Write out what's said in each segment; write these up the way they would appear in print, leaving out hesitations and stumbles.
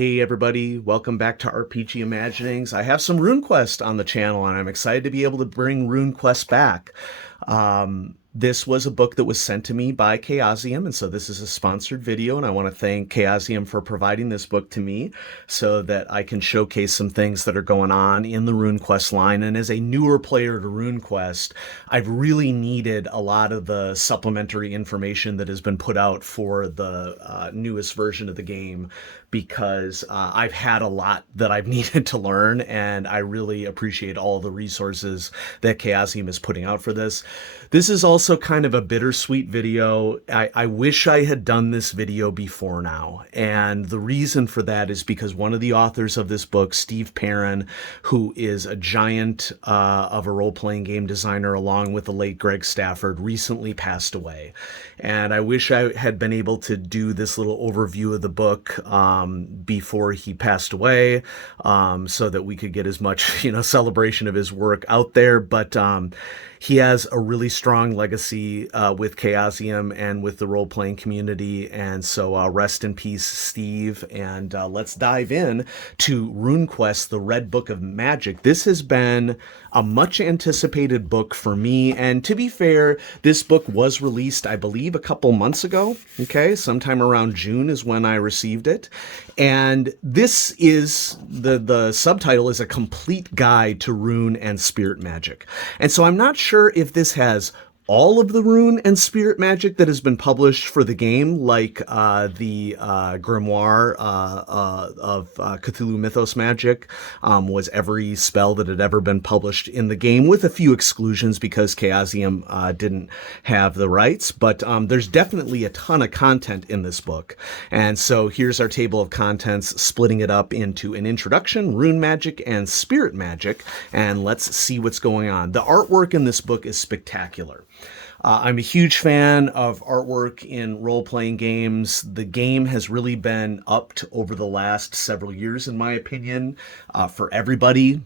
Hey everybody, welcome back to RPG Imaginings. I have some Runequest on the channel and I'm excited to be able to bring Runequest back. This was a book that was sent to me by Chaosium, and so this is a sponsored video, and I want to thank Chaosium for providing this book to me so that I can showcase some things that are going on in the Runequest line. And as a newer player to Runequest, I've really needed a lot of the supplementary information that has been put out for the newest version of the game, because I've had a lot that I've needed to learn, and I really appreciate all the resources that Chaosium is putting out for this. This is also kind of a bittersweet video. I wish I had done this video before now, and the reason for that is because one of the authors of this book, Steve Perrin, who is a giant of a role-playing game designer along with the late Greg Stafford, recently passed away. And I wish I had been able to do this little overview of the book before he passed away, so that we could get as much, celebration of his work out there. But he has a really strong legacy with Chaosium and with the role-playing community, and so rest in peace, Steve. And let's dive in to Runequest, the Red Book of Magic. This has been a much-anticipated book for me, and to be fair, this book was released, I believe, a couple months ago, okay? Sometime around June is when I received it. And this is, the subtitle is A Complete Guide to Rune and Spirit Magic. And so I'm not sure if this has all of the rune and spirit magic that has been published for the game, like the grimoire of Cthulhu Mythos Magic was every spell that had ever been published in the game, with a few exclusions because Chaosium didn't have the rights. But there's definitely a ton of content in this book. And so here's our table of contents, splitting it up into an introduction, rune magic, and spirit magic. And let's see what's going on. The artwork in this book is spectacular. I'm a huge fan of artwork in role-playing games. The game has really been upped over the last several years, in my opinion, for everybody.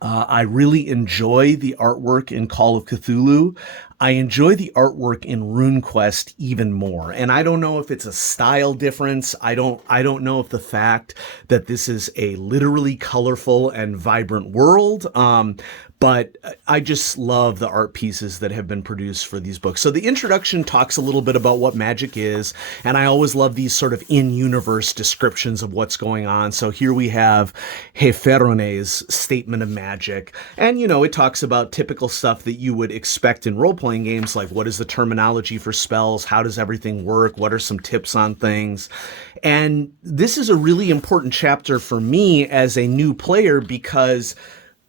I really enjoy the artwork in Call of Cthulhu. I enjoy the artwork in Runequest even more. And I don't know if it's a style difference. I don't know if the fact that this is a literally colorful and vibrant world, but I just love the art pieces that have been produced for these books. So the introduction talks a little bit about what magic is, and I always love these sort of in-universe descriptions of what's going on. So here we have Heferone's statement of magic, and it talks about typical stuff that you would expect in role-playing games, like what is the terminology for spells, how does everything work, what are some tips on things. And this is a really important chapter for me as a new player, because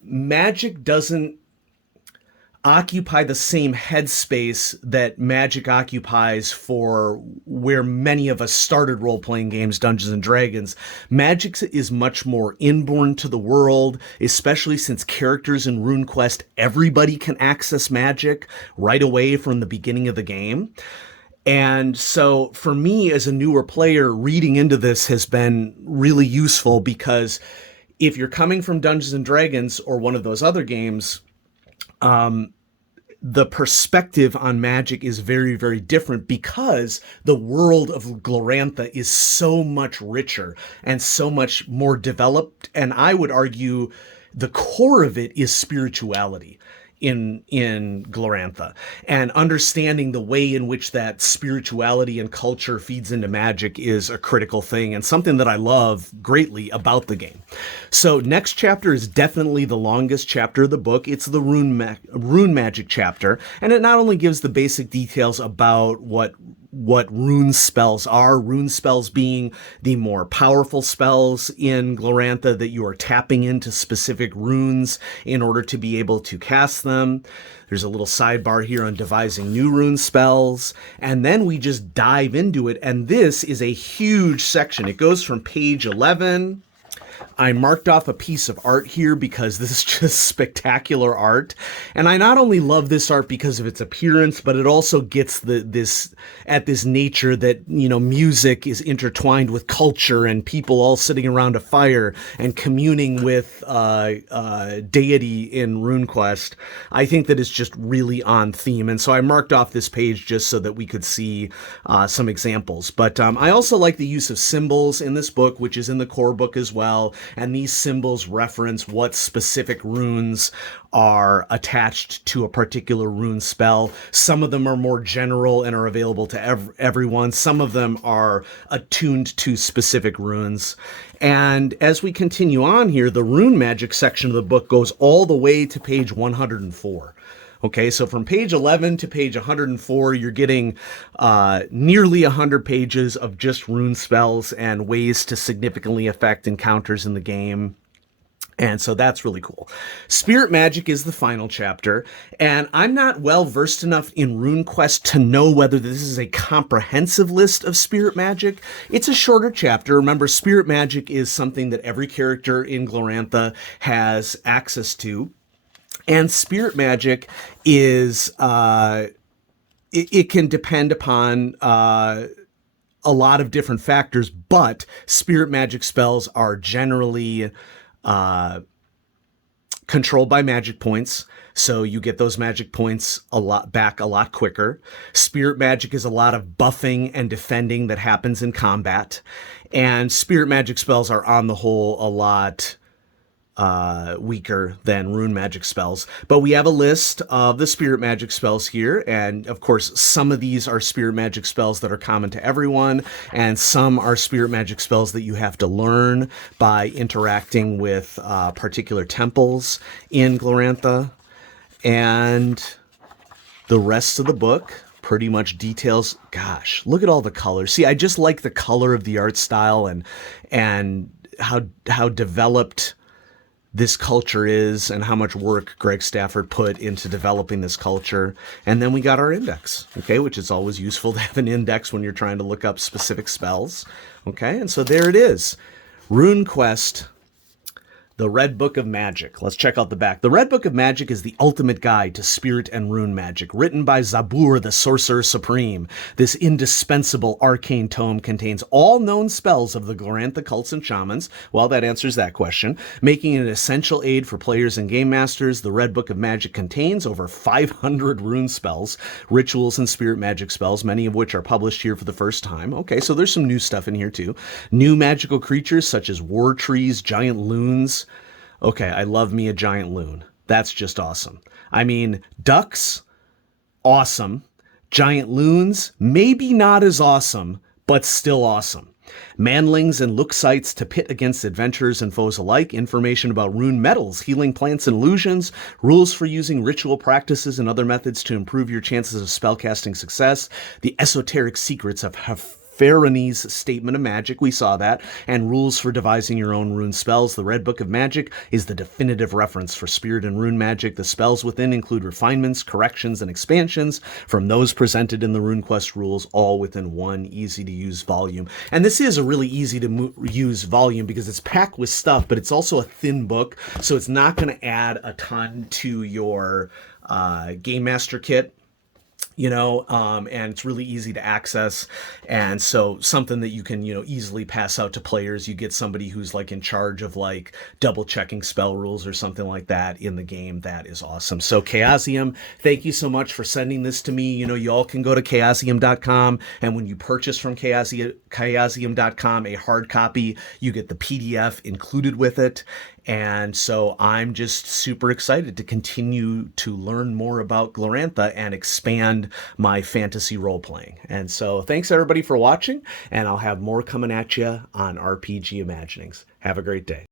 magic doesn't occupy the same headspace that magic occupies for where many of us started role-playing games, Dungeons and Dragons. Magic is much more inborn to the world, especially since characters in Runequest, everybody can access magic right away from the beginning of the game. And so for me as a newer player, reading into this has been really useful, because if you're coming from Dungeons and Dragons or one of those other games, the perspective on magic is very, very different, because the world of Glorantha is so much richer and so much more developed. And I would argue the core of it is spirituality in Glorantha, and understanding the way in which that spirituality and culture feeds into magic is a critical thing, and something that I love greatly about the game. So next chapter is definitely the longest chapter of the book. It's the Rune Magic chapter, and it not only gives the basic details about what rune spells are, rune spells being the more powerful spells in Glorantha, that you are tapping into specific runes in order to be able to cast them. There's a little sidebar here on devising new rune spells, and then we just dive into it. And this is a huge section. It goes from page 11 I marked off a piece of art here because this is just spectacular art. And I not only love this art because of its appearance, but it also gets this nature that, you know, music is intertwined with culture and people all sitting around a fire and communing with deity in Runequest. I think that it's just really on theme. And so I marked off this page just so that we could see some examples. But I also like the use of symbols in this book, which is in the core book as well. And these symbols reference what specific runes are attached to a particular rune spell. Some of them are more general and are available to everyone. Some of them are attuned to specific runes. And as we continue on here, the Rune Magic section of the book goes all the way to page 104. Okay, so from page 11 to page 104, you're getting nearly 100 pages of just rune spells and ways to significantly affect encounters in the game. And so that's really cool. Spirit Magic is the final chapter, and I'm not well versed enough in Runequest to know whether this is a comprehensive list of Spirit Magic. It's a shorter chapter. Remember, Spirit Magic is something that every character in Glorantha has access to. And Spirit Magic is, it can depend upon a lot of different factors, but Spirit Magic spells are generally controlled by magic points. So you get those magic points a lot quicker. Spirit Magic is a lot of buffing and defending that happens in combat. And Spirit Magic spells are on the whole a lot weaker than Rune Magic spells. But we have a list of the Spirit Magic spells here, and of course some of these are Spirit Magic spells that are common to everyone, and some are Spirit Magic spells that you have to learn by interacting with particular temples in Glorantha. And the rest of the book pretty much details, gosh, look at all the colors. See, I just like the color of the art style and how developed this culture is and how much work Greg Stafford put into developing this culture. And then we got our index, okay, which is always useful to have an index when you're trying to look up specific spells, okay? And so there it is, Runequest, the Red Book of Magic. Let's check out the back. The Red Book of Magic is the ultimate guide to spirit and rune magic, written by Zabur, the Sorcerer Supreme. This indispensable arcane tome contains all known spells of the Glorantha cults and shamans. Well, that answers that question. Making it an essential aid for players and game masters, the Red Book of Magic contains over 500 rune spells, rituals, and spirit magic spells, many of which are published here for the first time. Okay, so there's some new stuff in here too. New magical creatures such as war trees, giant loons. Okay, I love me a giant loon. That's just awesome. I mean, ducks, awesome. Giant loons, maybe not as awesome, but still awesome. Manlings and look sites to pit against adventurers and foes alike, information about rune metals, healing plants and illusions, rules for using ritual practices and other methods to improve your chances of spellcasting success, the esoteric secrets of Farani's Statement of Magic, we saw that, and rules for devising your own rune spells. The Red Book of Magic is the definitive reference for spirit and rune magic. The spells within include refinements, corrections, and expansions from those presented in the Runequest rules, all within one easy-to-use volume. And this is a really easy-to-use volume because it's packed with stuff, but it's also a thin book, so it's not going to add a ton to your Game Master kit. You know, and it's really easy to access. And so something that you can, you know, easily pass out to players. You get somebody who's like in charge of like double checking spell rules or something like that in the game. That is awesome. So Chaosium, thank you so much for sending this to me. You know, you all can go to chaosium.com, and when you purchase from chaosium.com a hard copy, you get the PDF included with it. And so I'm just super excited to continue to learn more about Glorantha and expand my fantasy role-playing. And so thanks everybody for watching, and I'll have more coming at you on RPG Imaginings. Have a great day.